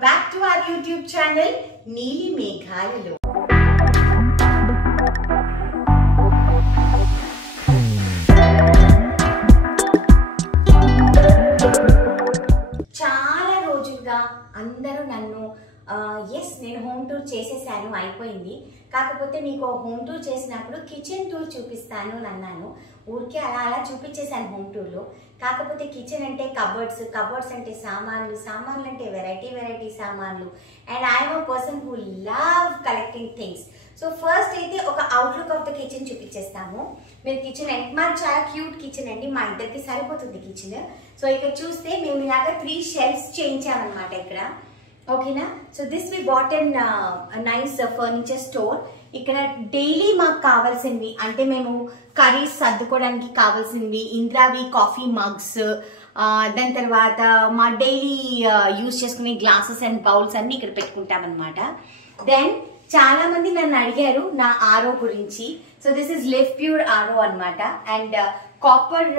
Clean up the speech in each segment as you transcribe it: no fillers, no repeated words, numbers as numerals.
back to our YouTube channel Neeli Meghalalo. చాలా రోజులుగా అందరూ నన్ను ఎస్ నేను హోమ్ టూర్ చేసేసాను అయిపోయింది కాకపోతే మీకు హోమ్ టూర్ చేసినప్పుడు కిచెన్ టూర్ చూపిస్తాను అన్నాను ఊరికే అలా చూపించేసాను హోమ్ టూర్లో కాకపోతే కిచెన్ అంటే కబోర్డ్స్ అంటే సామాన్లు అంటే వెరైటీ సామాన్లు and I'm a person who love collecting things so first అయితే ఒక అవుట్లుక్ ఆఫ్ ద కిచెన్ చూపించేస్తాము మీరు కిచెన్ మాకు చాలా క్యూట్ కిచెన్ అండి మా ఇద్దరికి సరిపోతుంది కిచెన్ సో ఇక్కడ చూస్తే మేము ఇలాగా 3 షెల్ఫ్స్ చేయించామన్నమాట ఇక్కడ ఓకేనా so this we bought in nice furniture store ఇక్కడ డైలీ మాకు కావాల్సినవి అంటే మేము కర్రీస్ సర్దుకోవడానికి కావాల్సినవి ఇంద్రావి కాఫీ మగ్స్ దాని తర్వాత మా డైలీ యూజ్ చేసుకునే గ్లాసెస్ అండ్ బౌల్స్ అన్ని ఇక్కడ పెట్టుకుంటాం అనమాట దెన్ చాలా మంది నన్ను అడిగారు నా ఆరో గురించి so this is live pure ఆరో అనమాట అండ్ కాపర్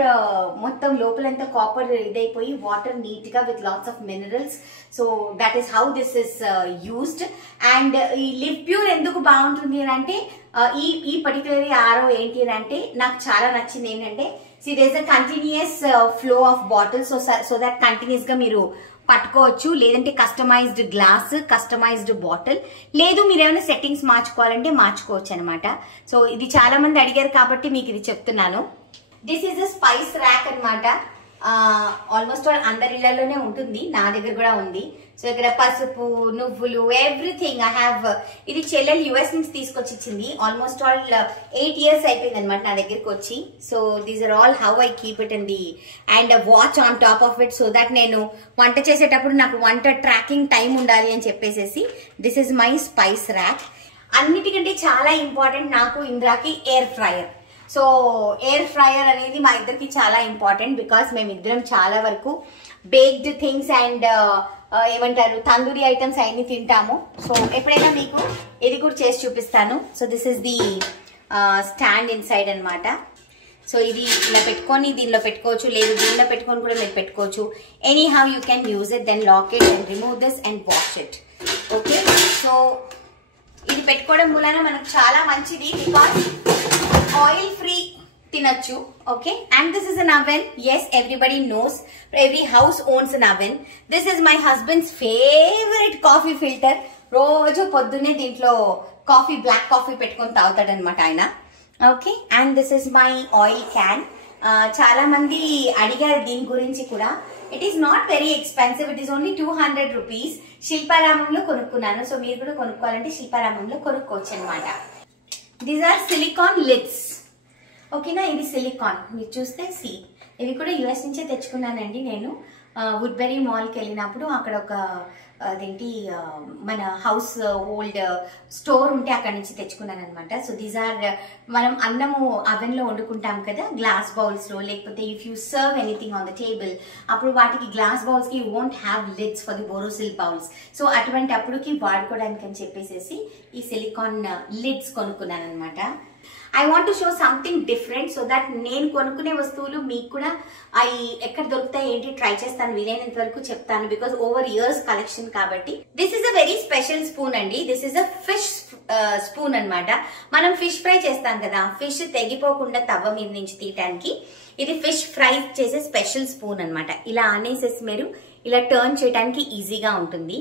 మొత్తం లోపలంతా కాపర్ ఇదైపోయి వాటర్ నీట్ గా with lots of minerals so that is how this is used and ఈ లివ్ ప్యూర్ ఎందుకు బాగుంటుంది అని అంటే ఈ పర్టికులర్ ఆరో ఏంటి అని అంటే నాకు చాలా నచ్చింది ఏంటంటే see there is a continuous flow of bottle so that continuous గా మీరు పట్టుకోవచ్చు లేదంటే కస్టమైజ్డ్ గ్లాస్ కస్టమైజ్డ్ బాటిల్ లేదు మీరు ఏమైనా సెట్టింగ్స్ మార్చుకోవాలంటే మార్చుకోవచ్చు అనమాట సో ఇది చాలా మంది అడిగారు కాబట్టి మీకు ఇది చెప్తున్నాను this is a spice rack అనమాట ఆల్మోస్ట్ ఆల్ అందరి ఇళ్లలోనే ఉంటుంది నా దగ్గర కూడా ఉంది సో ఇక్కడ పసుపు నువ్వులు ఎవ్రీథింగ్ ఐ హ్యావ్ ఇది చెల్లెలు యుఎస్ నుంచి తీసుకొచ్చి ఇచ్చింది ఆల్మోస్ట్ ఆల్ 8 years అయిపోయింది అనమాట నా దగ్గరికి వచ్చి so these are all how I keep it in the and watch on top of it so that నేను వంట చేసేటప్పుడు నాకు వంట ట్రాకింగ్ టైం ఉండాలి అని చెప్పేసి this is my spice rack అన్నిటికంటే చాలా ఇంపార్టెంట్ నాకు ఇంద్రాకి air fryer so air fryer అనేది మా ఇద్దరికి చాలా ఇంపార్టెంట్ బికాస్ మేమిద్దరం చాలా వరకు బేక్డ్ థింగ్స్ అండ్ ఏమంటారు తందూరి ఐటమ్స్ అన్ని తింటాము సో ఎప్పుడైనా మీకు ఇది కూడా చేసి చూపిస్తాను so this is the stand in side అనమాట సో ఇది ఇలా పెట్టుకొని దీనిలో పెట్టుకోవచ్చు లేదు దీనిలో పెట్టుకొని కూడా మీరు పెట్టుకోవచ్చు anyhow you can use it then lock it and remove this and wash it okay so ఇది పెట్టుకోవడం మూలన మనకు చాలా మంచిది బికాస్ ఆయిల్ ఫ్రీ తినచ్చు okay and this is an oven yes everybody knows every house owns an oven this is my husband's favorite coffee filter రోజు పొద్దున్నే దీంట్లో కాఫీ బ్లాక్ కాఫీ పెట్టుకొని తాగుతాడు అనమాట ఆయన okay and this is my oil can చాలా మంది అడిగారు దీని గురించి కూడా it is not very expensive it is only 200 rupees శిల్పారామంలో కొనుక్కున్నాను సో మీరు కూడా కొనుక్కోవాలంటే శిల్పారామంలో కొనుక్కోవచ్చు అనమాట దీస్ ఆర్ సిలికాన్ లిడ్స్ ఓకేనా ఇది సిలికాన్ మీరు చూస్తే సి ఇవి కూడా యుఎస్ నుంచే తెచ్చుకున్నానండి నేను వుడ్బెరీ మాల్కి వెళ్ళినప్పుడు అక్కడ ఒక అదేంటి మన హౌస్ హోల్డ్ స్టోర్ ఉంటే అక్కడ నుంచి తెచ్చుకున్నాను అనమాట సో దీస్ ఆర్ మనం అన్నము అవెన్లో వండుకుంటాం కదా గ్లాస్ బౌల్స్లో లేకపోతే if you serve anything on the table అప్పుడు వాటికి గ్లాస్ బౌల్స్కి you won't have lids for the Borosil bowls so అటువంటి అప్పుడుకి వాడుకోవడానికి అని చెప్పేసి ఈ సిలికాన్ లిడ్స్ కొనుక్కున్నాను అనమాట I want to show something different so that నేను కొనుక్కునే వస్తువులు మీకు కూడా అవి ఎక్కడ దొరుకుతాయి ఏంటి ట్రై చేస్తాను వీలైనంత వరకు చెప్తాను బికాస్ ఓవర్ ఇయర్స్ కలెక్షన్ కాబట్టి this is a very special spoon అండి this is a fish spoon అనమాట మనం ఫిష్ ఫ్రై చేస్తాం కదా ఫిష్ తెగిపోకుండా తవ్వ మీద నుంచి తీయటానికి ఇది ఫిష్ ఫ్రై చేసే స్పెషల్ స్పూన్ అనమాట ఇలా అనేసేసి మీరు ఇలా టర్న్ చేయడానికి ఈజీగా ఉంటుంది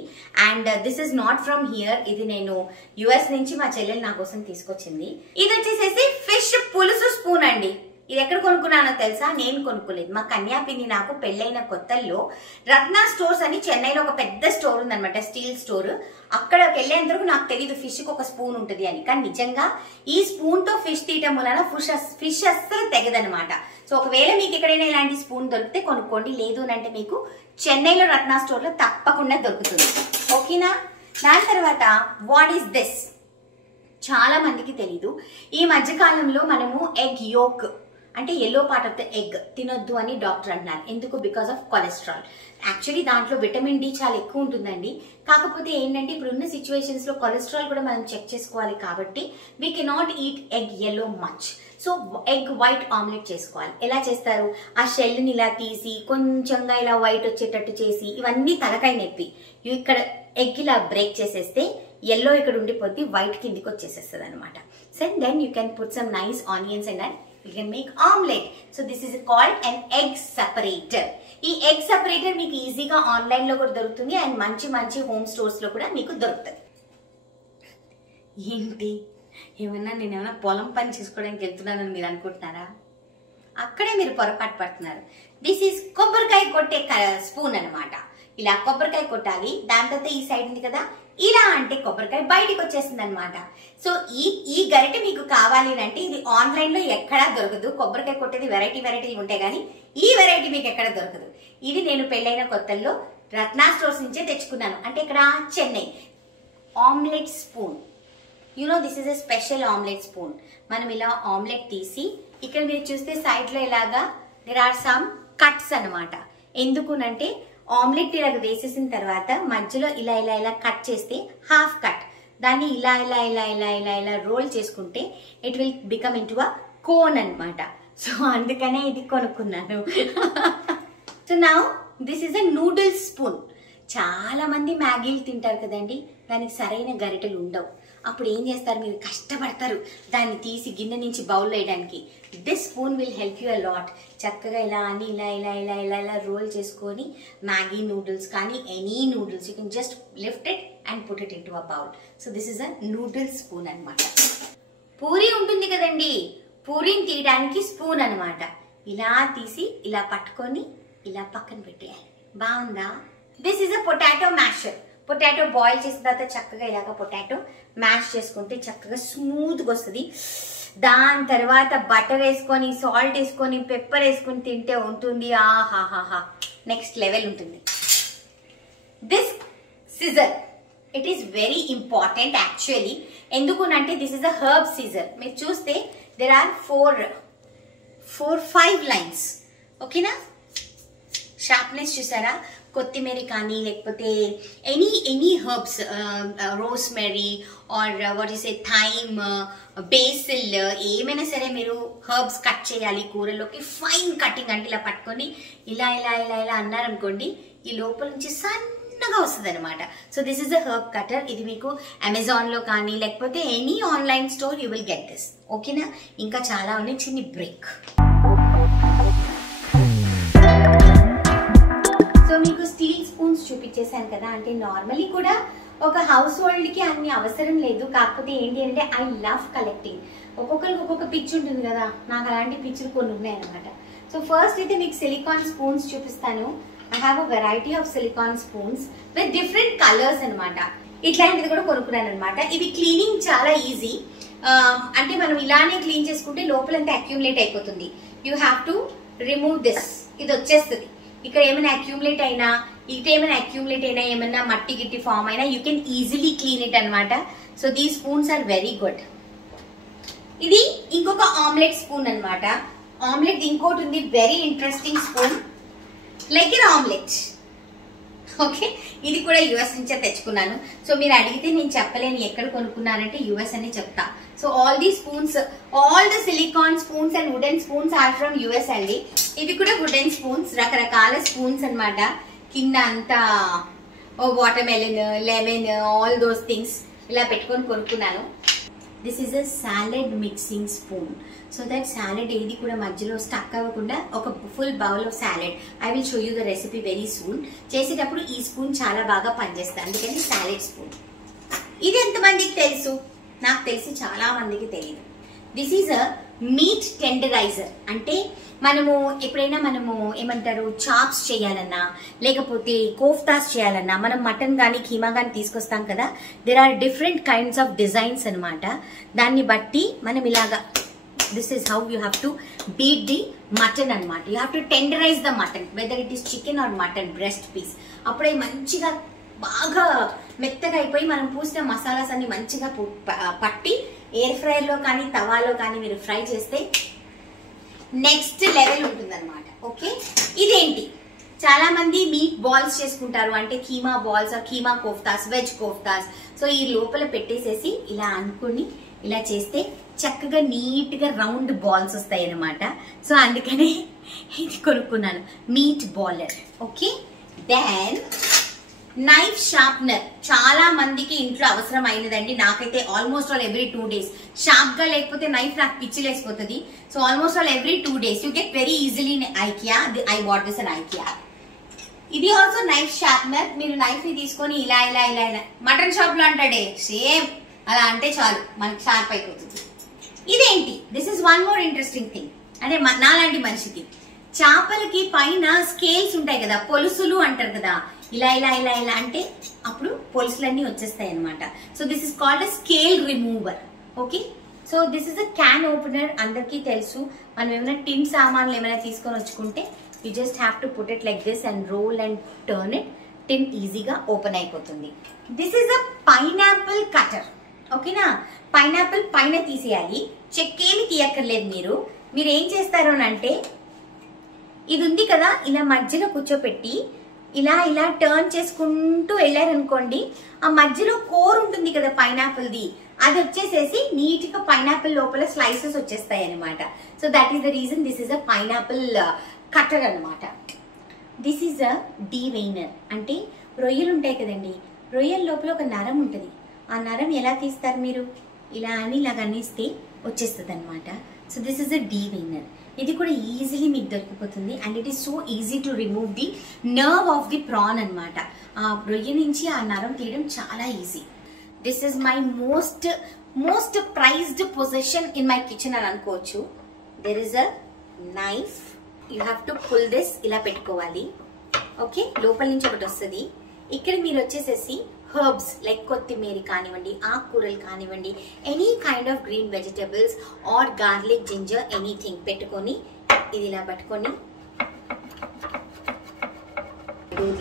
and this is not from here ఇది నేను యుఎస్ నుంచి మా చెల్లెలు నా కోసం తీసుకొచ్చింది ఇది వచ్చేసేసి ఫిష్ పులుసు స్పూన్ అండి ఇది ఎక్కడ కొనుక్కున్నానో తెలుసా నేను కొనుక్కోలేదు మా కన్యాపిన్ని నాకు పెళ్ళైన కొత్తల్లో రత్నా స్టోర్స్ అని చెన్నైలో ఒక పెద్ద స్టోర్ ఉందన్నమాట స్టీల్ స్టోర్ అక్కడికి వెళ్ళేందుకు నాకు తెలియదు ఫిష్ కి ఒక స్పూన్ ఉంటుంది అని కానీ నిజంగా ఈ స్పూన్ తో ఫిష్ తీయటం వలన ఫిష్ అస్సలు తెగదనమాట సో ఒకవేళ మీకు ఎక్కడైనా ఇలాంటి స్పూన్ దొరికితే కొనుక్కోండి లేదు అంటే మీకు చెన్నైలో రత్నా స్టోర్ లో తప్పకుండా దొరుకుతుంది ఓకేనా దాని తర్వాత వాట్ ఈస్ దిస్ చాలా మందికి తెలీదు ఈ మధ్య కాలంలో మనము ఎగ్ యోక్ అంటే yellow part of the egg తినొద్దు అని డాక్టర్ అంటున్నారు ఎందుకు బికాస్ ఆఫ్ కొలెస్ట్రాల్ యాక్చువల్లీ దాంట్లో విటమిన్ డి చాలా ఎక్కువ ఉంటుందండి కాకపోతే ఏంటంటే ఇప్పుడున్న సిచ్యువేషన్స్ లో కొలెస్ట్రాల్ కూడా మనం చెక్ చేసుకోవాలి కాబట్టి we cannot eat egg yellow much so egg white omelette చేసుకోవాలి ఎలా చేస్తారు ఆ షెల్ని ఇలా తీసి కొంచెంగా ఇలా వైట్ వచ్చేటట్టు చేసి ఇవన్నీ తలకాయ నొప్పి ఇక్కడ ఎగ్ ఇలా బ్రేక్ చేసేస్తే yellow ఇక్కడ ఉండిపోద్ది, వైట్ కిందికి వచ్చేసేస్తుంది అనమాట. So then you can put some nice onions and then you can make omelette. So this is called an egg separator. ఈ ఎగ్ సెపరేటర్ మీకు ఈజీగా ఆన్లైన్ లో కూడా దొరుకుతుంది అండ్ మంచి మంచి హోమ్ స్టోర్స్ లో కూడా మీకు దొరుకుతుంది. ఏంటి నేనేమన్నా పొలం పని చేసుకోవడానికి వెళ్తున్నానని మీరు అనుకుంటున్నారా? అక్కడే మీరు పొరపాటు పడుతున్నారు. దిస్ ఈస్ కొబ్బరికాయ కొట్టే స్పూన్ అనమాట. ఇలా కొబ్బరికాయ కొట్టాలి, దాని తర్వాత ఈ సైడ్ ఉంది కదా, ఇలా అంటే కొబ్బరికాయ బయటికి వచ్చేస్తుంది అనమాట. సో ఈ గరిటె మీకు కావాలి అంటే ఇది ఆన్లైన్ లో ఎక్కడా దొరకదు. కొబ్బరికాయ కొట్టేది వెరైటీలు ఉంటాయి కానీ ఈ వెరైటీ మీకు ఎక్కడ దొరకదు. ఇది నేను పెళ్ళైన కొత్తల్లో రత్నా స్టోర్స్ నుంచే తెచ్చుకున్నాను. అంటే ఇక్కడ Chennai. Omelette spoon, this is a special omelette spoon. మనం ఇలా ఆమ్లెట్ తీసి ఇక్కడ మీరు చూస్తే సైడ్ లో ఇలాగా దేర్ ఆర్ సమ్ కట్స్ అనమాట. ఎందుకునంటే ఆమ్లెట్ ఇలా వేసేసిన తర్వాత మధ్యలో ఇలా ఇలా ఇలా కట్ చేస్తే హాఫ్ కట్, దాన్ని ఇలా ఇలా ఇలా ఇలా ఇలా ఇలా రోల్ చేసుకుంటే it will become in to a cone అనమాట. సో అందుకనే ఇది కొనుక్కున్నాను. So now this is a noodles spoon. చాలా మంది మ్యాగీలు తింటారు కదండి, దానికి సరైన గరిటెలు ఉండవు. అప్పుడు ఏం చేస్తారు, మీరు కష్టపడతారు దాన్ని తీసి గిన్నె నుంచి బౌల్లో వేయడానికి. This spoon will help you a lot. చక్కగా ఇలా అని ఇలా ఇలా ఇలా ఇలా ఇలా రోల్ చేసుకొని మ్యాగీ నూడిల్స్ కానీ any noodles you can just lift it and put it in to a bowl. So this is a noodles spoon అనమాట. పూరి ఉంటుంది కదండి, పూరిని తీయడానికి స్పూన్ అనమాట. ఇలా తీసి ఇలా పట్టుకొని ఇలా పక్కన పెట్టేయాలి. బాగుందా? This is a potato masher. Potato boil చేసిన తర్వాత చక్కగా ఇలాగ పొటాటో మ్యాష్ చేసుకుంటే చక్కగా స్మూత్గా వస్తుంది. దాని తర్వాత బటర్ వేసుకొని, సాల్ట్ వేసుకొని, పెప్పర్ వేసుకొని తింటే ఉంటుంది ఆహాహాహా, నెక్స్ట్ లెవెల్ ఉంటుంది. This scissor, it is very important actually. ఎందుకునంటే this is a herb scissor. మీరు చూస్తే దెర్ ఆర్ 4-5 లైన్స్. ఓకేనా? షార్ప్నెస్ చూసారా? కొత్తిమీర కానీ లేకపోతే any herbs, rosemary or what is a thyme, basil, ఏమైనా సరే మీరు హర్బ్స్ కట్ చేయాలి కూరలోకి. ఫైన్ కటింగ్ అంటే ఇలా పట్టుకొని ఇలా ఇలా ఇలా ఇలా అన్నారనుకోండి, ఈ లోపల నుంచి సన్నగా వస్తుంది అనమాట. So this is a herb cutter. ఇది మీకు అమెజాన్ లో కానీ లేకపోతే any online store you will get this. ఓకేనా? ఇంకా చాలా ఉన్నాయి. చిన్న బ్రేక్. సో మీకు స్టీల్ స్పూన్స్ చూపించేశాను కదా, అంటే నార్మలీ కూడా ఒక హౌస్ హోల్డ్ కి అన్ని అవసరం లేదు. కాకపోతే ఏంటి అంటే ఐ లవ్ కలెక్టింగ్. ఒక్కొక్కరికి ఒక్కొక్క పిచ్ ఉంటుంది కదా, నాకు అలాంటి పిచ్చులు కొన్ని ఉన్నాయన్నమాట. సో ఫస్ట్ అయితే మీకు సిలికాన్ స్పూన్స్ చూపిస్తాను. I have a variety of silicon spoons with different colours అనమాట. ఇట్లాంటిది కూడా కొనుక్కున్నాను అనమాట. ఇవి క్లీనింగ్ చాలా ఈజీ. అంటే మనం ఇలానే క్లీన్ చేసుకుంటే లోపలంతా అక్యూములేట్ అయిపోతుంది. You have to remove this. ఇది వచ్చేస్తుంది. ఇక్కడ ఏమైనా అక్యూములేట్ అయినా, ఇటేమైనా అక్యూములేట్ అయినా, ఏమైనా మట్టి గిట్టి ఫామ్ అయినా you can easily clean it అనమాట. So these spoons are very good. ఇది ఇంకొక ఆమ్లెట్ స్పూన్ అనమాట. ఆమ్లెట్ ఇంకోటి ఉంది, very interesting spoon like an omelette. Okay, ఇది కూడా యుఎస్ నుంచే తెచ్చుకున్నాను. సో మీరు అడిగితే నేను చెప్పలేను ఎక్కడ కొనుక్కున్నానంటే యుఎస్ అని చెప్తా. So all the spoons, all the silicon spoons and wooden spoons or from US అండి. ఇవి కూడా వుడెన్ స్పూన్స్, రకరకాల స్పూన్స్ అనమాట. కింద అంతా water melon, lemon, all those things ఇలా పెట్టుకొని కొనుక్కున్నాను. This is a salad mixing spoon. So that salad ఏది కూడా మధ్యలో స్టక్ అవ్వకుండా ఒక full bowl of salad. I will show you the recipe very soon. చేసేటప్పుడు ఈ స్పూన్ చాలా బాగా పనిచేస్తుంది, అందుకని సాలెడ్ స్పూన్. ఇది ఎంతమందికి తెలుసు? నాకు తెలిసి చాలా మందికి తెలియదు. This is a meet tenderiser. అంటే మనము ఎప్పుడైనా ఏమంటారు, చాప్స్ చేయాలన్నా లేకపోతే కోఫ్తాస్ చేయాలన్నా, మనం మటన్ కానీ కీమా కానీ తీసుకొస్తాం కదా, there are different kinds of designs అనమాట. దాన్ని బట్టి మనం ఇలాగా, this is how you have to beat the mutton అనమాట. You have to tenderise the mutton, whether it is chicken or mutton breast piece. అప్పుడే మంచిగా బాగా మెత్తగా అయిపోయి మనం పూసిన మసాలాస్ అన్ని మంచిగా పట్టి ఎయిర్ ఫ్రైయర్ లో కానీ తవాలో కానీ మీరు ఫ్రై చేస్తే నెక్స్ట్ లెవెల్ ఉంటుంది అనమాట. ఓకే, ఇదేంటి, చాలా మంది మీట్ బాల్స్ చేసుకుంటారు, అంటే keema balls, keema koftas, veg koftas. So ఈ లోపల పెట్టేసేసి ఇలా అనుకుని ఇలా చేస్తే చక్కగా నీట్ గా రౌండ్ బాల్స్ వస్తాయి అనమాట. సో అందుకనే ఇది కొనుక్కున్నాను, meat baller. Okay, then knife sharpener చాలా మందికి ఇంట్లో అవసరం అయినదండి. నాకైతే almost all every 2 days sharp గా లేకపోతే నైఫ్ నాకు పిచ్చిలేసిపోతుంది. So almost all every 2 days you get very easily in IKEA. I what this in IKEA. ఇది ఆల్సో నైఫ్ షార్ప్నర్. మీరు నైఫ్ ని తీసుకొని ఇలా ఇలా ఇలా ఇలా మటన్ షాప్ లో అంటాడే సేమ్ అలా అంటే చాలు మనకి షార్ప్ అయిపోతుంది. ఇదేంటి, this is one more interesting thing. అంటే నాలాంటి మనిషికి చేపలకి పైన స్కేల్స్ ఉంటాయి కదా, పొలుసులు అంటారు కదా, ఇలా ఇలా ఇలా ఇలా అంటే అప్పుడు పొలుసులన్నీ వచ్చేస్తాయి అనమాట. So this is called a scale remover. Okay, so this is a can opener. అందరికీ తెలుసు, మనం ఏమైనా టిన్ సామాన్లు ఏమైనా తీసుకొని వచ్చుకుంటే you just have to put it like this and roll and turn it. Tin ఈజీగా ఓపెన్ అయిపోతుంది. This is a pineapple cutter. ఓకేనా, పైనాపిల్ పైన తీసేయాలి, చెక్కేమి తీయక్కర్లేదు. మీరు ఏం చేస్తారు అంటే ఇది ఉంది కదా, ఇలా మధ్యలో కూర్చోపెట్టి ఇలా ఇలా టర్న్ చేసుకుంటూ వెళ్ళారనుకోండి, ఆ మధ్యలో కోర్ ఉంటుంది కదా పైనాపిల్ది, అది వచ్చేసేసి నీట్ గా పైనాపిల్ లోపల స్లైసెస్ వచ్చేస్తాయి అనమాట. So that is the reason this is a pineapple cutter అనమాట. This is a deveiner. అంటే రొయ్యలు ఉంటాయి కదండి, రొయ్యల లోపల ఒక నరం ఉంటుంది. ఆ నరం ఎలా తీస్తారు మీరు, ఇలా అని ఇలాగ అనిస్తే వచ్చేస్తుంది అనమాట. So this is a deveiner. ఇది కూడా ఈజీలీ మీకు దొరికిపోతుంది and it is so easy to remove the nerve of the prawn అనమాట. ఆ రొయ్య నుంచి ఆ నరం తీయడం చాలా easy. This is my most prized position in my kitchen అని అనుకోవచ్చు. There is a knife. You have to pull this, ఇలా పెట్టుకోవాలి. ఓకే, లోపల నుంచి ఒకటి వస్తుంది. ఇక్కడ మీరు వచ్చేసేసి హర్బ్స్ లైక్ కొత్తిమీర కానివ్వండి, ఆకుకూరలు కానివ్వండి, any kind of green vegetables or garlic, ginger, anything పెట్టుకొని ఇది ఇలా పట్టుకొని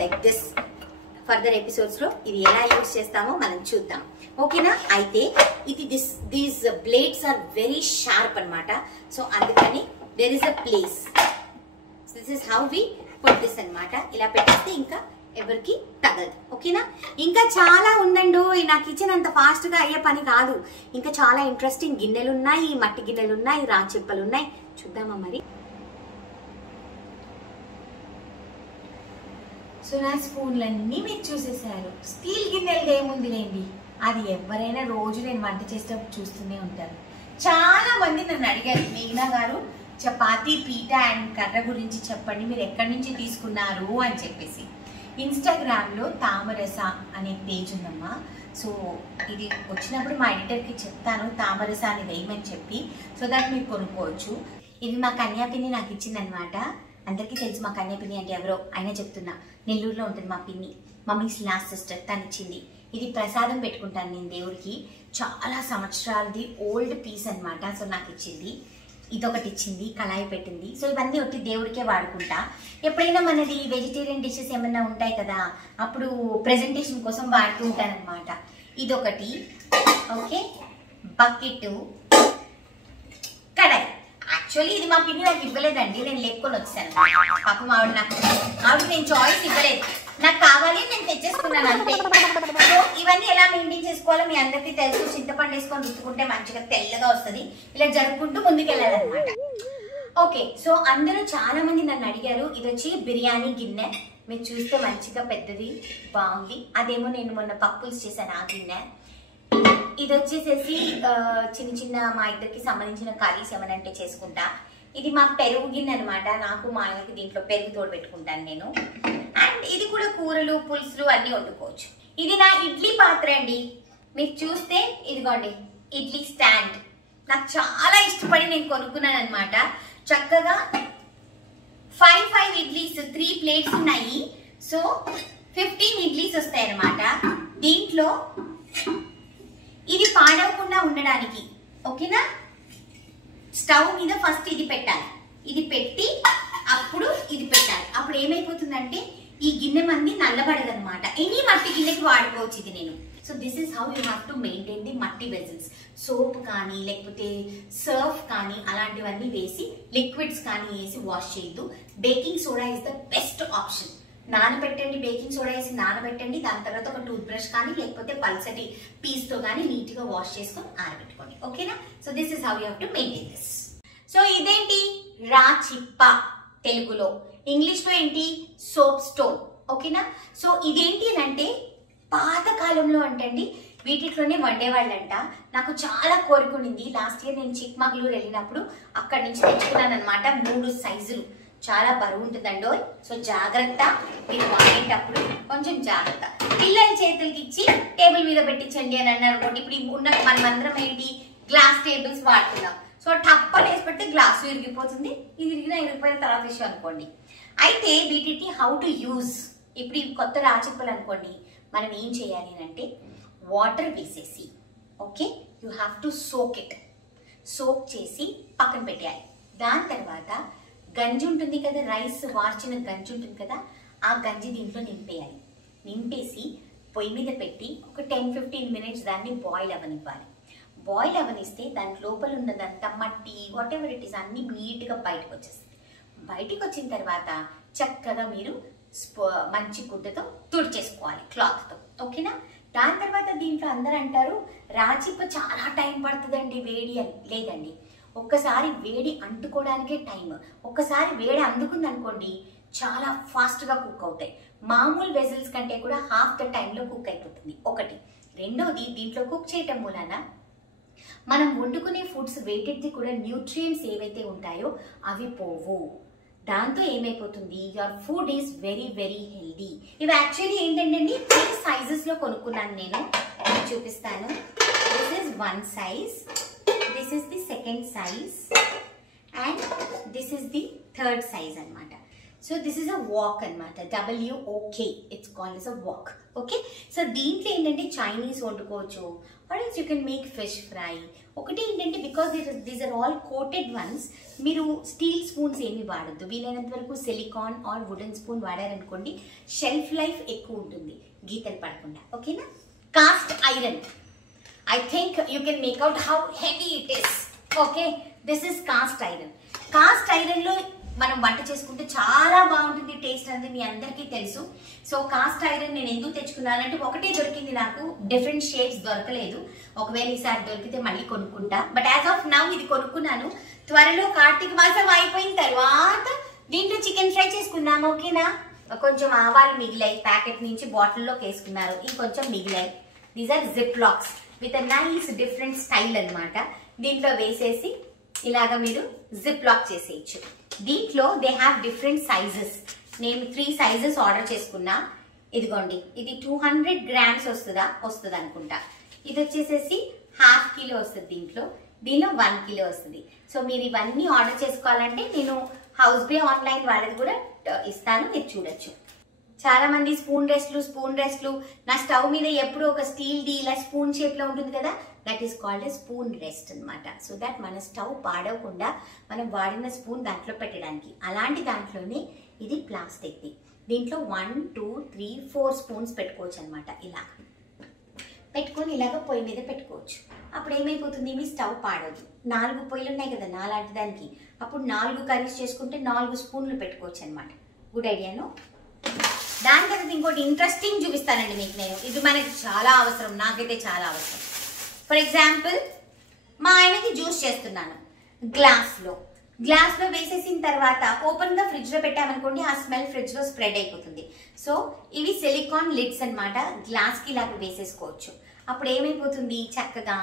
లైక్ దిస్. ఫర్దర్ ఎపిసోడ్స్ లో ఇది ఎలా యూజ్ చేస్తామో మనం చూద్దాం. ఓకేనా, అయితే ఇది these blades are very sharp అనమాట. సో అందుకని there is a place. This is how we put this అనమాట. ఇలా పెట్టేస్తే ఇంకా ఎవరికి తగదు. ఓకేనా, ఇంకా చాలా ఉందండి. నా కిచెన్ అంత ఫాస్ట్ గా అయ్యే పని కాదు. ఇంకా చాలా ఇంట్రెస్టింగ్ గిన్నెలు ఉన్నాయి, మట్టి గిన్నెలు ఉన్నాయి, రాగి చెంపలు ఉన్నాయి. చూద్దామా మరి. సో నా స్పూన్లన్నీ మీరు చూసేసారు. స్టీల్ గిన్నెలు ఏముంది లేండి, అది ఎవరైనా రోజు నేను వంట చేసేటప్పుడు చూస్తూనే ఉంటారు. చాలా మంది నన్ను అడిగారు, మేఘనా గారు చపాతీ పీట అండ్ కర్ర గురించి చెప్పండి, మీరు ఎక్కడి నుంచి తీసుకున్నారు అని చెప్పేసి. ఇన్స్టాగ్రామ్ లో తామరస అనే పేజ్ ఉందమ్మా. సో ఇది వచ్చినప్పుడు మా ఎడిటర్కి చెప్తాను తామరస అని వేయమని చెప్పి, సో దట్ మీరు కొనుక్కోవచ్చు. ఇది మా కన్యాపిన్ని నాకు ఇచ్చిందనమాట. అందరికీ తెలుసు మా కన్యాపిన్ని అంటే ఎవరో, అయినా చెప్తున్నా. నెల్లూరులో ఉంటుంది మా పిన్ని, మమ్మీస్ లాస్ట్ సిస్టర్, తను ఇచ్చింది. ఇది ప్రసాదం పెట్టుకుంటాను నేను దేవుడికి. చాలా సంవత్సరాలది ఓల్డ్ పీస్ అనమాట. సో నాకు ఇచ్చింది. ఇదొకటి ఇచ్చింది, కళాయి పెట్టింది. సో ఇవన్నీ ఒకటి దేవుడికే వాడుకుంటా. ఎప్పుడైనా మనది వెజిటేరియన్ డిషెస్ ఏమన్నా ఉంటాయి కదా, అప్పుడు ప్రెజెంటేషన్ కోసం వాడుతూ ఉంటాను అనమాట. ఇదొకటి. ఓకే, బకెట్, కడాయి. యాక్చువల్లీ ఇది మా పిన్ని నాకు ఇవ్వలేదండి, నేను లేపుకొని వచ్చాను. పాపం ఆవిడ నేను చాయిస్ ఇవ్వలేదు, నాకు కావాలి నేను తెచ్చేసుకున్నాను అంతే. సో ఇవన్నీ ఎలా మెయింటైన్ చేసుకోవాలో మీ అందరికీ తెలుసు. చింతపండు వేసుకొని రుద్దుకుంటే మంచిగా తెల్లగా వస్తుంది. ఇలా జరుపుకుంటూ ముందుకెళ్ళాలన్నమాట. ఓకే, సో అందరూ చాలా మంది నన్ను అడిగారు. ఇది వచ్చి బిర్యానీ గిన్నె. మీరు చూస్తే మంచిగా పెద్దది బాగుంది. అదేమో నేను మొన్న పప్పుల్స్ చేశాను ఆ గిన్నె. ఇది వచ్చేసేసి చిన్న చిన్న మా ఇద్దరికి సంబంధించిన కర్రీస్ ఏమనంటే చేసుకుంటా. ఇది మా పెరుగు గిన్నె అనమాట. నాకు మా ఆయనకి దీంట్లో పెరుగు తోడు పెట్టుకుంటాను నేను. అండ్ ఇది కూడా కూరలు పులుసులు అన్ని వండుకోవచ్చు. ఇది నా ఇడ్లీ పాత్ర అండి. మీరు చూస్తే ఇదిగోండి ఇడ్లీ స్టాండ్. నాకు చాలా ఇష్టపడి నేను కొనుక్కున్నాను అనమాట. చక్కగా 5 ఇడ్లీస్ 3 ప్లేట్స్ ఉన్నాయి. సో 15 ఇడ్లీస్ వస్తాయి అనమాట. దీంట్లో ఇది పాడవకుండా ఉండడానికి ఓకేనా, స్టవ్ మీద ఫస్ట్ ఇది పెట్టాలి. ఇది పెట్టి అప్పుడు ఇది పెట్టాలి. అప్పుడు ఏమైపోతుందంటే ఈ గిన్నె మంది నల్లబడదు అనమాట. ఎనీ మట్టి గిన్నెకి వాడుకోవచ్చు ఇది నేను. So this is how you have to maintain the మట్టి వెజల్స్. సోప్ కానీ లేకపోతే సర్ఫ్ కానీ అలాంటివన్నీ వేసి, లిక్విడ్స్ కానీ వేసి వాష్ చేయొద్దు. Baking soda is the best option. నానబెట్టండి, బేకింగ్ సోడా వేసి నానబెట్టండి. దాని తర్వాత ఒక టూత్ బ్రష్ కానీ లేకపోతే పల్సటి పీస్ తో కానీ నీట్ గా వాష్ చేసుకొని ఆరబెట్టుకోండి. ఓకేనా, so this is how you have to maintain this. So ఇదేంటి రాచిప్ప తెలుగులో, ఇంగ్లీష్ లో ఏంటి సోప్ స్టోన్. ఓకేనా. సో ఇదేంటి అంటే పాత కాలంలో అంటండి వీటిలోనే వండేవాళ్ళంట. నాకు చాలా కోరిక ఉండింది. లాస్ట్ ఇయర్ నేను చిక్మగళూరు వెళ్ళినప్పుడు అక్కడి నుంచి తెచ్చుకున్నాను అనమాట. 3 సైజులు. చాలా బరువు ఉంటుందండో. సో జాగ్రత్త, మీరు వాడేటప్పుడు కొంచెం జాగ్రత్త. పిల్లల చేతులకి ఇచ్చి టేబుల్ మీద పెట్టించండి అని అన్నారు అనుకోండి. ఇప్పుడు ఉన్న మనమందరం ఏంటి గ్లాస్ టేబుల్స్ వాడుతున్నాం. సో టప్పని వేసి పెడితే గ్లాసు ఇరిగిపోతుంది. ఇది ఇరిగిపోయిన తర్వాత విషయం అనుకోండి. అయితే వీటిని హౌ టు యూజ్, ఇప్పుడు ఇవి కొత్త రాచిప్పలు అనుకోండి, మనం ఏం చేయాలి అంటే వాటర్ వేసేసి, okay, you have to soak చేసి పక్కన పెట్టేయాలి. దాని తర్వాత గంజి ఉంటుంది కదా, రైస్ వార్చిన గంజి ఉంటుంది కదా, ఆ గంజి దీంట్లో నింపేయాలి. నింపేసి పొయ్యి మీద పెట్టి ఒక 10-15 మినిట్స్ దాన్ని బాయిల్ అవ్వనివ్వాలి. బాయిల్ అవ్వనిస్తే దాని లోపల ఉన్నదంతా మట్టి వాట్ ఎవర్ ఇట్ ఈస్ అన్ని నీట్గా బయటకు వచ్చేస్తుంది. బయటకు వచ్చిన తర్వాత చక్కగా మీరు మంచి గుడ్డతో తుడిచేసుకోవాలి క్లాత్తో, ఓకేనా. దాని తర్వాత దీంట్లో అందరూ అంటారు రాచిప్ప చాలా టైం పడుతుందండి వేడి అని. లేదండి, ఒక్కసారి వేడి అంటుకోవడానికే టైం. ఒక్కసారి వేడి అందుకుంది అనుకోండి చాలా ఫాస్ట్గా కుక్ అవుతాయి. మామూలు వెజిల్స్ కంటే కూడా హాఫ్ ద టైంలో కుక్ అయిపోతుంది. ఒకటి. రెండోది, దీంట్లో కుక్ చేయటం మూలాన మనం వండుకునే ఫుడ్స్ వేటిది కూడా న్యూట్రియంట్స్ ఏవైతే ఉంటాయో అవి పోవు. దాంతో ఏమైపోతుంది, your food is very very healthy. ఇవి యాక్చువల్లీ ఏంటంటే 3 సైజెస్లో కొనుక్కున్నాను నేను. చూపిస్తాను. This is 1 size, this is the 2nd size and this is the 3rd size అనమాట. So this is a wok అనమాట. WOK, it's called as a walk. Okay. So దీంట్లో ఏంటంటే చైనీస్ వండుకోవచ్చు, or else you can make fish fry. ఒకటి ఏంటంటే because these are all coated ones, మీరు steel spoons ఏమి వాడద్దు. వీలైనంత వరకు సిలికాన్ ఆర్ వుడెన్ స్పూన్ వాడారనుకోండి షెల్ఫ్ లైఫ్ ఎక్కువ ఉంటుంది గీతలు పడకుండా, ఓకేనా. Cast iron, I think you can make out how heavy it is. Okay, this is cast iron. Cast iron లో మనం వంట చేసుకుంటే చాలా బాగుంటుంది టేస్ట్ అనేది మీ అందరికీ తెలుసు. సో కాస్ట్ ఐరన్ నేను ఎందుకు తెచ్చుకున్నానంటే ఒకటే దొరికింది నాకు, డిఫరెంట్ షేప్స్ దొరకలేదు. ఒకవేళ ఈసారి దొరికితే మళ్ళీ కొనుక్కుంటా. బట్ యాజ్ ఆఫ్ నౌ ఇది కొనుక్కున్నాను. త్వరలో కార్తీక మాసం అయిపోయిన తర్వాత దీంట్లో చికెన్ ఫ్రై చేసుకుందాం, ఓకేనా. కొంచెం ఆవాలు మిగిలాయి, ప్యాకెట్ నుంచి బాటిల్లోకి వేసుకున్నారు, ఇంకొంచెం మిగిలాయి. These are zip locks with a nice different style అనమాట. దీంట్లో వేసేసి ఇలాగా మీరు జిప్ లాక్ చేసేయచ్చు. దీంట్లో దే హ్యావ్ డిఫరెంట్ సైజెస్. నేను 3 సైజెస్ ఆర్డర్ చేసుకున్నా. ఇదిగోండి, ఇది 200 grams వస్తుంది అనుకుంటా. ఇది వచ్చేసేసి 1/2 kilo వస్తుంది. దీనిలో 1 kilo వస్తుంది. సో మీరు ఇవన్నీ ఆర్డర్ చేసుకోవాలంటే నేను హౌస్ బే ఆన్లైన్ వాళ్ళది కూడా ఇస్తాను, మీరు చూడొచ్చు. చాలా మంది స్పూన్ రెస్ట్లు నా స్టవ్ మీద ఎప్పుడు ఒక స్టీల్ ది ఇలా స్పూన్ షేప్ లో ఉంటుంది కదా, that is called a spoon rest అనమాట. సో దట్ మన స్టవ్ పాడవకుండా మనం వాడిన స్పూన్ దాంట్లో పెట్టడానికి. అలాంటి దాంట్లోనే ఇది ప్లాస్టిక్ ది. దీంట్లో 1, 2, 3, 4 స్పూన్స్ పెట్టుకోవచ్చు అనమాట. ఇలా పెట్టుకొని ఇలాగ పొయ్యి మీద పెట్టుకోవచ్చు. అప్పుడు ఏమైపోతుంది, మీ స్టవ్ పాడదు. 4 పొయ్యిలు ఉన్నాయి కదా నాలాంటి దానికి, అప్పుడు 4 కర్రీస్ చేసుకుంటే 4 స్పూన్లు పెట్టుకోవచ్చు అనమాట. గుడ్ ఐడియాను. దాని తర్వాత ఇంకోటి ఇంట్రెస్టింగ్ చూపిస్తానండి మీకు నేను. ఇది మనకి చాలా అవసరం, నాకైతే చాలా అవసరం. ఫర్ ఎగ్జాంపుల్ మా ఆయనకి జ్యూస్ చేస్తున్నాను, గ్లాస్లో వేసేసిన తర్వాత ఓపెన్గా ఫ్రిడ్జ్లో పెట్టామనుకోండి ఆ స్మెల్ ఫ్రిడ్జ్లో స్ప్రెడ్ అయిపోతుంది. సో ఇవి సిలికాన్ లిడ్స్ అనమాట. గ్లాస్కి ఇలాగ వేసేసుకోవచ్చు. అప్పుడు ఏమైపోతుంది, చక్కగా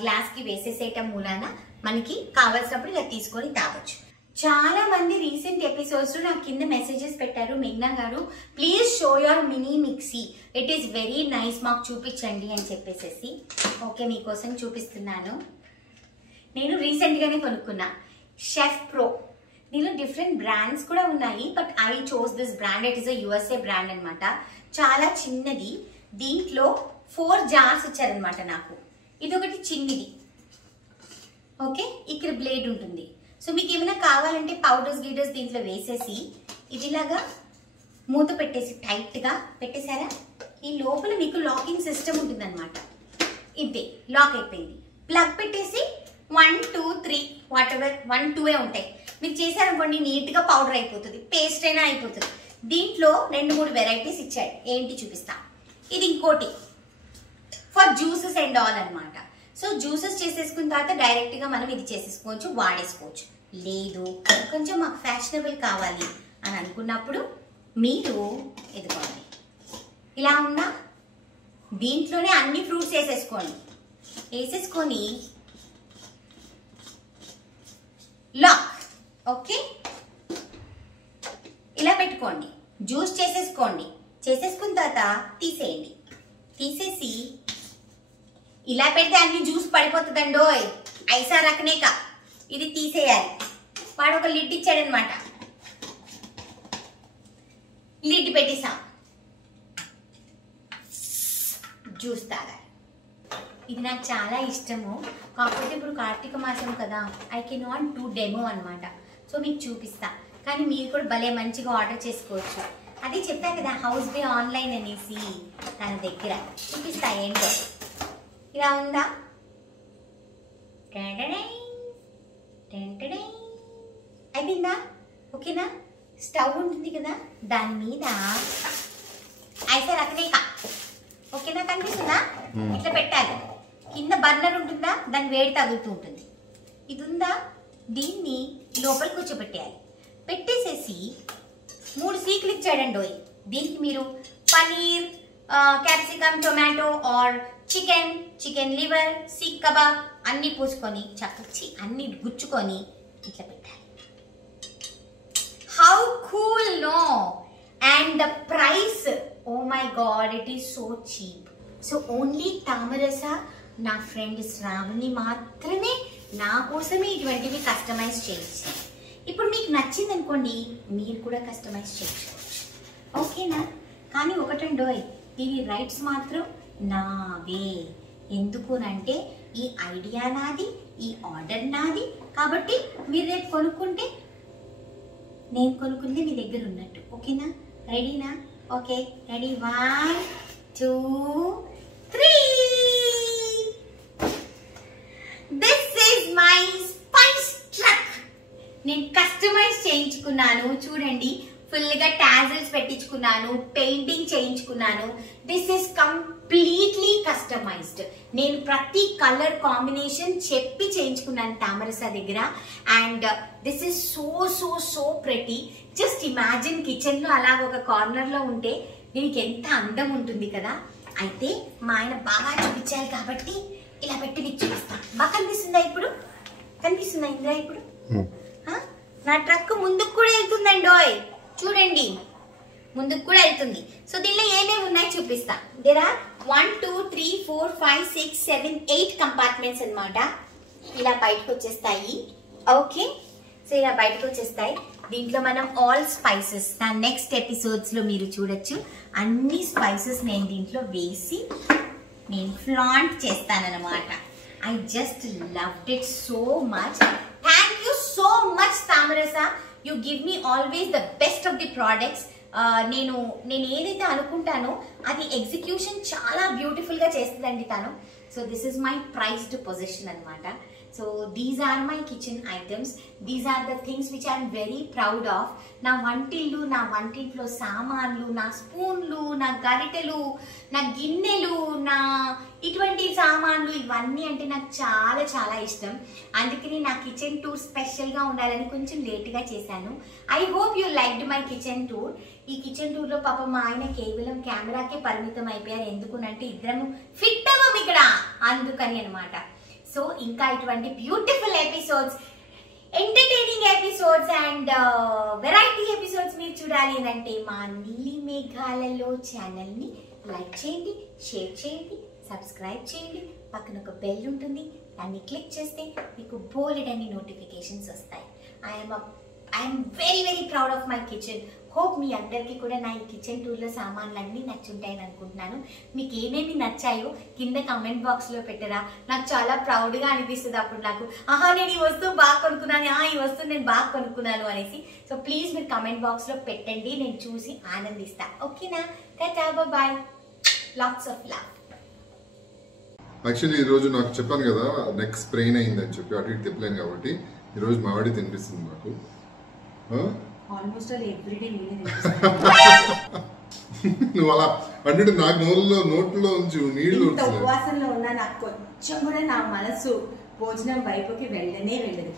గ్లాస్కి వేసేసేయటం మూలాన మనకి కావాల్సినప్పుడు ఇలా తీసుకొని తాగొచ్చు. చాలా మంది రీసెంట్ ఎపిసోడ్స్ నాకు కింద మెసేజెస్ పెట్టారు, మేఘ్నా గారు please show your mini mixie, it is very nice, మాకు చూపించండి అని చెప్పేసి. ఓకే, మీకోసం చూపిస్తున్నాను. నేను రీసెంట్గానే కొనుక్కున్నా షెఫ్ ప్రో. దీనిలో డిఫరెంట్ బ్రాండ్స్ కూడా ఉన్నాయి, but I chose this brand. It is a USA brand అనమాట. చాలా చిన్నది. దీంట్లో 4 జార్స్ ఇచ్చారనమాట నాకు. ఇది ఒకటి చిన్నది, ఓకే. ఇక్కడ బ్లేడ్ ఉంటుంది. సో మీకు ఏమైనా కావాలంటే పౌడర్స్ గీడర్స్ దీంట్లో వేసేసి ఇదిలాగా మూత పెట్టేసి టైట్గా పెట్టేసారా, ఈ లోపల మీకు లాకింగ్ సిస్టమ్ ఉంటుంది అనమాట. ఇంతే, లాక్ అయిపోయింది. ప్లగ్ పెట్టేసి 1, 2, 3 వాట్ ఎవర్ 1, 2 ఉంటాయి. మీరు చేశారనుకోండి నీట్గా పౌడర్ అయిపోతుంది, పేస్ట్ అయినా అయిపోతుంది. దీంట్లో 2-3 వెరైటీస్ ఇచ్చాడు. ఏంటి చూపిస్తా. ఇది ఇంకోటి ఫర్ జ్యూసెస్ అండ్ ఆల్ అనమాట. సో జ్యూసెస్ చేసేసుకున్న తర్వాత డైరెక్ట్గా మనం ఇది చేసేసుకోవచ్చు, వాడేసుకోవచ్చు. లేదు కొంచెం మాకు ఫ్యాషనబుల్ కావాలి అని అనుకున్నప్పుడు మీరు ఎదుకోండి. ఇలా ఉందా? దీంట్లోనే అన్ని ఫ్రూట్స్ వేసేసుకొని లాక్. ఓకే, ఇలా పెట్టుకోండి. జ్యూస్ చేసేసుకోండి. చేసేసుకున్న తర్వాత తీసేయండి. తీసేసి ఇలా పెడితే అన్ని జ్యూస్ పడిపోతుందండోయ్. ఐసా రకనేక ఇది తీసేయాలి. వాడు ఒక లిడ్ ఇచ్చాడనమాట. లిడ్ పెట్టేసాం. జ్యూస్ తాగాలి. ఇది నాకు చాలా ఇష్టము. కాకపోతే ఇప్పుడు కార్తీక మాసం కదా, I can not do demo అనమాట. సో మీకు చూపిస్తా. కానీ మీరు కూడా భలే మంచిగా ఆర్డర్ చేసుకోవచ్చు. అది చెప్పా కదా, హౌస్ బై ఆన్లైన్ అనేసి తన దగ్గర చూపిస్తా. ఏంటో ఇలా ఉందా? అయిపోయిందా? ఓకేనా? స్టవ్ ఉంటుంది కదా, దాని మీద ఐసా రకనేక. ఓకేనా? కనిపిస్తుందా? ఇట్లా పెట్టాలి. కింద బర్నర్ ఉంటుందా, దాని వేడి తగులుతూ ఉంటుంది. ఇది ఉందా, దీన్ని లోపల కూర్చోబెట్టేయాలి. పెట్టేసేసి 3 సీకులు ఇచ్చాడండి. దీనికి మీరు paneer, capsicum, tomato or chicken liver, seekh kebab అన్ని పూసుకొని చక్కచ్చి అన్ని గుచ్చుకొని ఇట్లా పెట్టాలి. How cool no? And the price, oh my god, it is so cheap. So only Tamarasa నా ఫ్రెండ్ శ్రావణి మాత్రమే నా కోసమే ఇటువంటివి కస్టమైజ్ చేయొచ్చు. ఇప్పుడు మీకు నచ్చింది అనుకోండి, మీరు కూడా కస్టమైజ్ చేసుకోవచ్చు. ఓకేనా? కానీ ఒకటండోయ్, ఇవి రైట్స్ మాత్రం నావే. ఎందుకునంటే ఈ ఐడియా నాది, ఈ ఆర్డర్ నాది. కాబట్టి మీరు రేపు కొనుక్కుంటే నేను కొనుక్కుంది మీ దగ్గర ఉన్నట్టు. ఓకేనా? రెడీనా? Okay, ready. 1 2 3. This is my spice truck. నేను కస్టమైజ్ చేయించుకున్నాను. చూడండి, ఫుల్ గా టాజిల్స్ పెట్టించుకున్నాను, పెయింటింగ్ చేయించుకున్నాను. This is completely customised. నేను ప్రతి కలర్ కాంబినేషన్ చెప్పి చేయించుకున్నాను తామరస దగ్గర. And this is so so so pretty. Just imagine, kitchen లో అలాగ ఒక కార్నర్ లో ఉంటే దీనికి ఎంత అందం ఉంటుంది కదా. అయితే మా ఆయన బాగా చూపించాలి కాబట్టి ఇలా పెట్టి మీకు చూపిస్తాను. బాగా కనిపిస్తుందా ఇప్పుడు? కనిపిస్తుందా ఇంద్రా ఇప్పుడు? నా ట్రక్ ముందుకు కూడా వెళ్తుందండోయ్. చూడండి, ముందుకు కూడా వెళ్తుంది. సో దీనిలో ఏమేమి ఉన్నాయి చూపిస్తా. దేర్ ఆర్ 1 2 3 4 5 6 7 8 కంపార్ట్మెంట్స్ అన్నమాట. ఇలా బయటకు వచ్చేస్తాయి. ఓకే, సో ఇలా బయటకు వచ్చేస్తాయి. దీంట్లో మనం ఆల్ స్పైసెస్ నా నెక్స్ట్ ఎపిసోడ్స్ లో మీరు చూడొచ్చు. అన్ని స్పైసెస్ నేను దీంట్లో వేసి నేను ఫ్లాంట్ చేస్తానన్నమాట. I just loved it so much. Thank you so much Tamarasa. You give me always the best of the products. నేను ఏదైతే అనుకుంటానో అది ఎగ్జిక్యూషన్ చాలా బ్యూటిఫుల్ గా చేస్తుందండి తను. So this is my prized position అనమాట. So these are my kitchen items. These are the things which I'm very proud of. నా వంటిల్లు, నా వంటింట్లో సామాన్లు, నా స్పూన్లు, నా గరిటెలు, నా గిన్నెలు, నా ఇటువంటి సామాన్లు, ఇవన్నీ అంటే నాకు చాలా చాలా ఇష్టం. అందుకని నా కిచెన్ టూర్ స్పెషల్గా ఉండాలని కొంచెం లేట్గా చేశాను. I hope you liked my kitchen tour. ఈ కిచెన్ టూర్లో పాపం మా ఆయన కేవలం కెమెరాకే పరిమితం అయిపోయారు. ఎందుకునంటే ఇద్దరము ఫిట్ అవ్వం ఇక్కడ, అందుకని అనమాట. సో ఇంకా ఇటువంటి beautiful episodes, entertaining episodes and variety episodes మీరు చూడాలి అంటే మా నీలి మేఘాలలో ఛానల్ని లైక్ చేయండి, షేర్ చేయండి, సబ్స్క్రైబ్ చేయండి. పక్కన ఒక బెల్ ఉంటుంది, దాన్ని క్లిక్ చేస్తే మీకు బోలెడన్ని నోటిఫికేషన్స్ వస్తాయి. I'm very very proud of my kitchen. Hope మీ అందరికీ కూడా నా ఈ కిచెన్ టూర్లో సామాన్లు అన్నీ నచ్చుంటాయని అనుకుంటున్నాను. మీకు ఏమేమి నచ్చాయో కింద కామెంట్ బాక్స్లో పెట్టరా. నాకు చాలా ప్రౌడ్గా అనిపిస్తుంది అప్పుడు నాకు, నేను ఈ వస్తువు బాగా కొనుక్కున్నాను, ఈ వస్తువు నేను బాగా కొనుక్కున్నాను అనేసి. సో ప్లీజ్ మీరు కామెంట్ బాక్స్లో పెట్టండి, నేను చూసి ఆనందిస్తా. ఓకేనా? Tata, bye, lots of love. Actually ఈరోజు నాకు చెప్పాను కదా నెక్ స్ప్రెయిన్ అయిందని చెప్పి, అటు ఇటు తిప్పలేను కాబట్టి ఈరోజు మావాడి తినిపిస్తుంది నాకు. నువ్వు అలా అంటే నాకు నోట్లో నుంచి నీళ్లు ఉపవాసంలో ఉన్నా నాకు కొంచెం కూడా నా మనసు భోజనం వైపుకి వెళ్ళనే వెళ్ళదు.